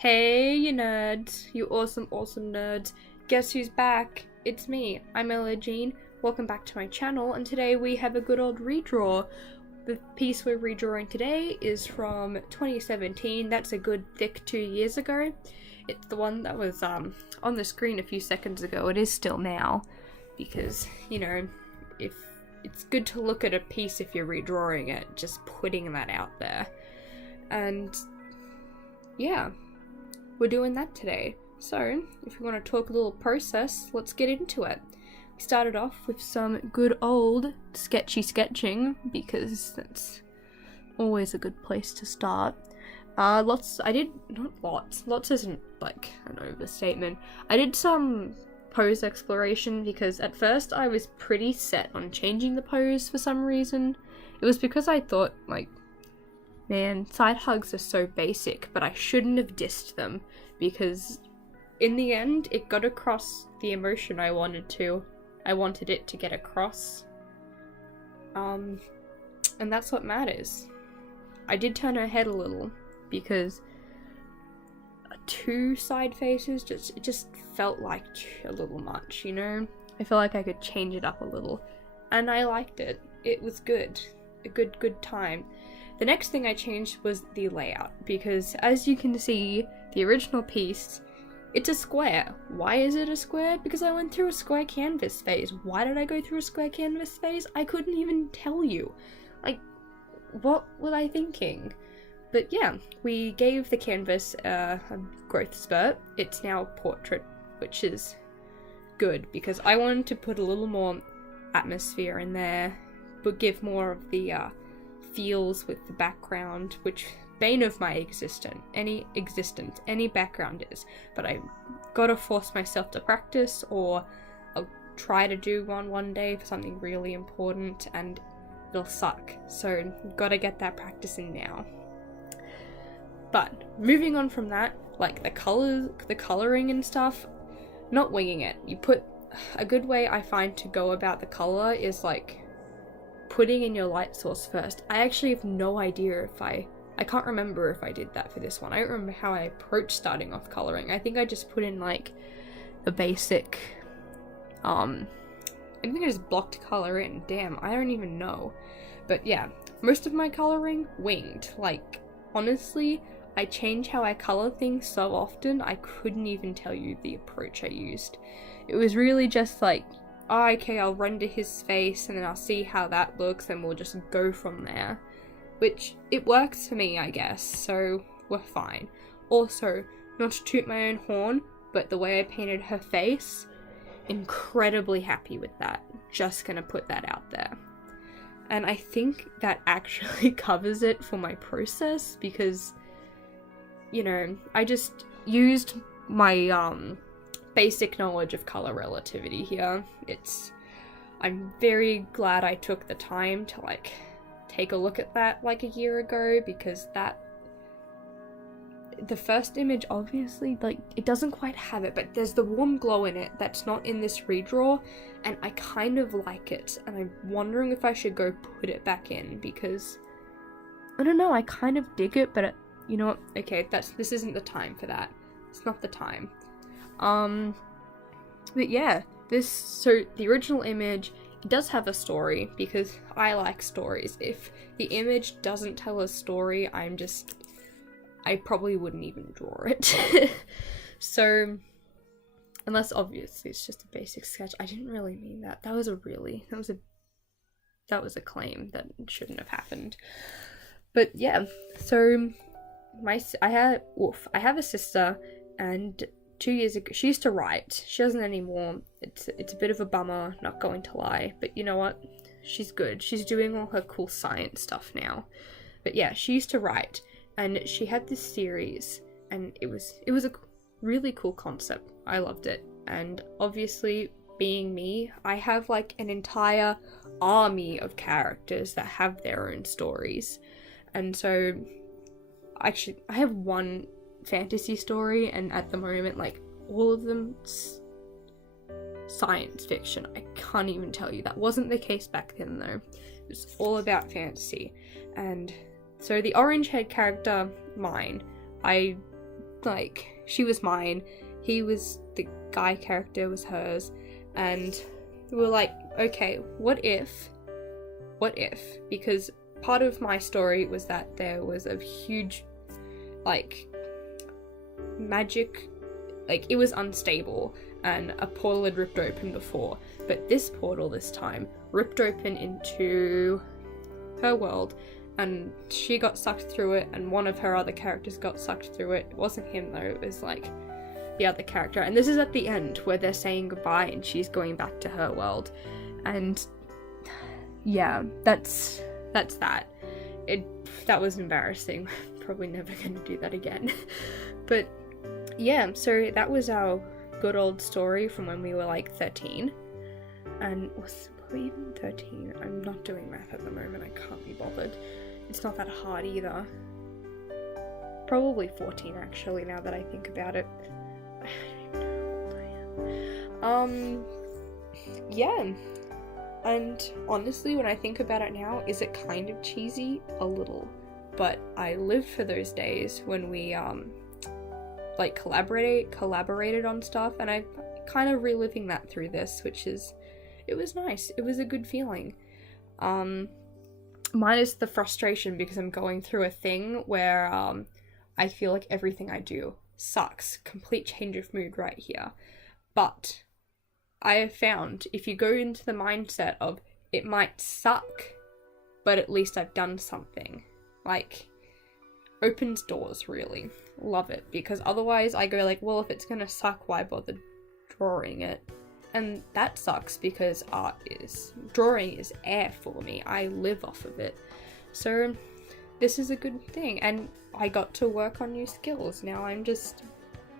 Hey, you nerds, you awesome nerds. Guess who's back? It's me, I'm Ella Jean. Welcome back to my channel, and today we have a good old redraw. The piece we're redrawing today is from 2017. That's a good thick 2 years ago. It's the one that was on the screen a few seconds ago. It is still now, because, you know, if it's good to look at a piece if you're redrawing it, just putting that out there. And yeah, we're doing that today. So, if you want to talk a little process, let's get into it. We started off with some good old sketchy sketching, because that's always a good place to start. Lots isn't like an overstatement. I did some pose exploration because at first I was pretty set on changing the pose for some reason. It was because I thought, like, man, side hugs are so basic, but I shouldn't have dissed them, because in the end, it got across the emotion I wanted it to get across. And that's what matters. I did turn her head a little, because two side faces just felt like a little much, you know? I feel like I could change it up a little, and I liked it. It was good. A good time. The next thing I changed was the layout, because as you can see, the original piece, it's a square. Why is it a square? Because I went through a square canvas phase. Why did I go through a square canvas phase? I couldn't even tell you. Like, what was I thinking? But yeah, we gave the canvas a growth spurt. It's now portrait, which is good, because I wanted to put a little more atmosphere in there, but give more of the feels with the background, which bane of my existence, any background is. But I gotta force myself to practice, or I'll try to do one day for something really important and it'll suck. So gotta get that practice in now. But moving on from that, like the coloring and stuff, not winging it. A good way I find to go about the color is like putting in your light source first. I actually have no idea if I can't remember if I did that for this one. I don't remember how I approached starting off coloring. I think I just put in like the basic, I think I just blocked color in. Damn, I don't even know. But yeah, most of my coloring winged. Like, honestly, I change how I color things so often, I couldn't even tell you the approach I used. It was really just like, oh, okay, I'll render his face and then I'll see how that looks and we'll just go from there. Which, it works for me, I guess, so we're fine. Also, not to toot my own horn, but the way I painted her face, incredibly happy with that. Just gonna put that out there. And I think that actually covers it for my process, because, you know, I just used my basic knowledge of color relativity here. I'm very glad I took the time to like take a look at that like a year ago, because the first image, obviously, like, it doesn't quite have it, but there's the warm glow in it that's not in this redraw, and I kind of like it, and I'm wondering if I should go put it back in, because I don't know, I kind of dig it, but you know what, okay, this isn't the time for that. It's not the time. But yeah, so the original image, it does have a story, because I like stories. If the image doesn't tell a story, I probably wouldn't even draw it. So, unless obviously it's just a basic sketch. I didn't really mean that. That was a claim that shouldn't have happened. But yeah, so I have a sister, and 2 years ago, she used to write. She doesn't anymore. It's a bit of a bummer, not going to lie, but you know what? She's good. She's doing all her cool science stuff now. But yeah, she used to write, and she had this series, and it was a really cool concept. I loved it. And obviously, being me, I have like an entire army of characters that have their own stories. And so actually, I have one fantasy story, and at the moment, like, all of them science fiction. I can't even tell you. That wasn't the case back then, though. It was all about fantasy. And so the orange haired character, mine, I like, she was mine, he was, the guy character was hers, and we were like, okay, what if, because part of my story was that there was a huge, like, magic, like, it was unstable, and a portal had ripped open before, but this portal this time ripped open into her world, and she got sucked through it, and one of her other characters got sucked through it. It wasn't him though, it was like the other character, and this is at the end where they're saying goodbye and she's going back to her world, and yeah, that's that. That was embarrassing. Probably never gonna do that again. But yeah, so that was our good old story from when we were like 13. And were we even 13? I'm not doing math at the moment, I can't be bothered. It's not that hard either. Probably 14 actually, now that I think about it. I don't know how old I am. Yeah. And honestly, when I think about it now, is it kind of cheesy? A little. But I lived for those days when we like collaborated on stuff, and I'm kind of reliving that through this, which is, it was nice. It was a good feeling. Minus the frustration because I'm going through a thing where I feel like everything I do sucks. Complete change of mood right here. But I have found if you go into the mindset of it might suck, but at least I've done something, like, opens doors, really. Love it, because otherwise I go like, well, if it's gonna suck, why bother drawing it? And that sucks because drawing is air for me. I live off of it. So this is a good thing, and I got to work on new skills. Now I'm just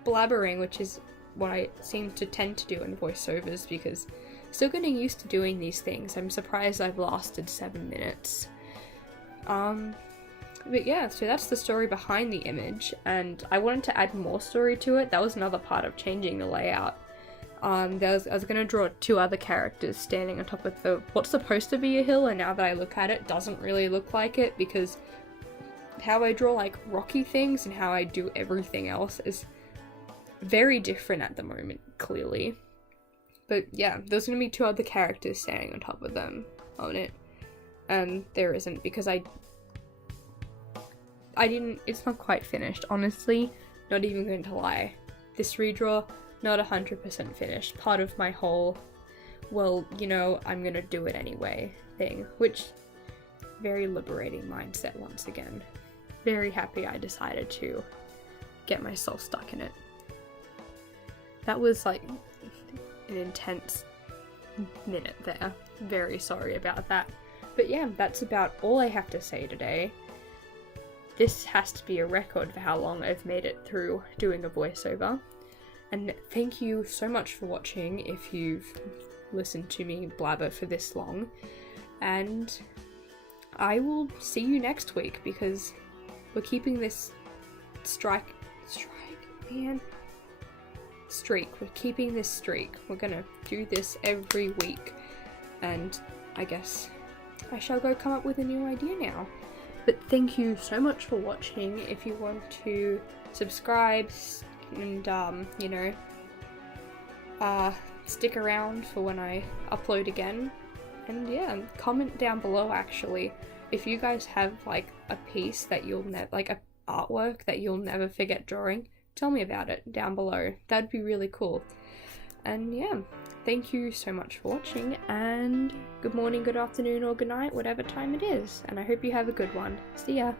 blabbering, which is what I seem to tend to do in voiceovers, because still getting used to doing these things. I'm surprised I've lasted 7 minutes. But yeah, so that's the story behind the image, and I wanted to add more story to it. That was another part of changing the layout. I was gonna draw 2 other characters standing on top of what's supposed to be a hill, and now that I look at it, doesn't really look like it, because how I draw like rocky things and how I do everything else is very different at the moment, clearly. But yeah, there's gonna be 2 other characters standing on top of them on it, and there isn't, because I didn't, it's not quite finished, honestly, not even going to lie. This redraw, not 100% finished. Part of my whole, well, you know, I'm gonna do it anyway thing, which, very liberating mindset once again. Very happy I decided to get myself stuck in it. That was like an intense minute there. Very sorry about that. But yeah, that's about all I have to say today. This has to be a record for how long I've made it through doing a voiceover. And thank you so much for watching if you've listened to me blabber for this long. And I will see you next week, because we're keeping this streak. We're keeping this streak. We're gonna do this every week. And I guess I shall go come up with a new idea now. But thank you so much for watching. If you want to subscribe and, you know, stick around for when I upload again. And yeah, comment down below actually if you guys have like a piece that you'll like a artwork that you'll never forget drawing. Tell me about it down below. That'd be really cool. And yeah, thank you so much for watching, and good morning, good afternoon, or good night, whatever time it is. And I hope you have a good one. See ya!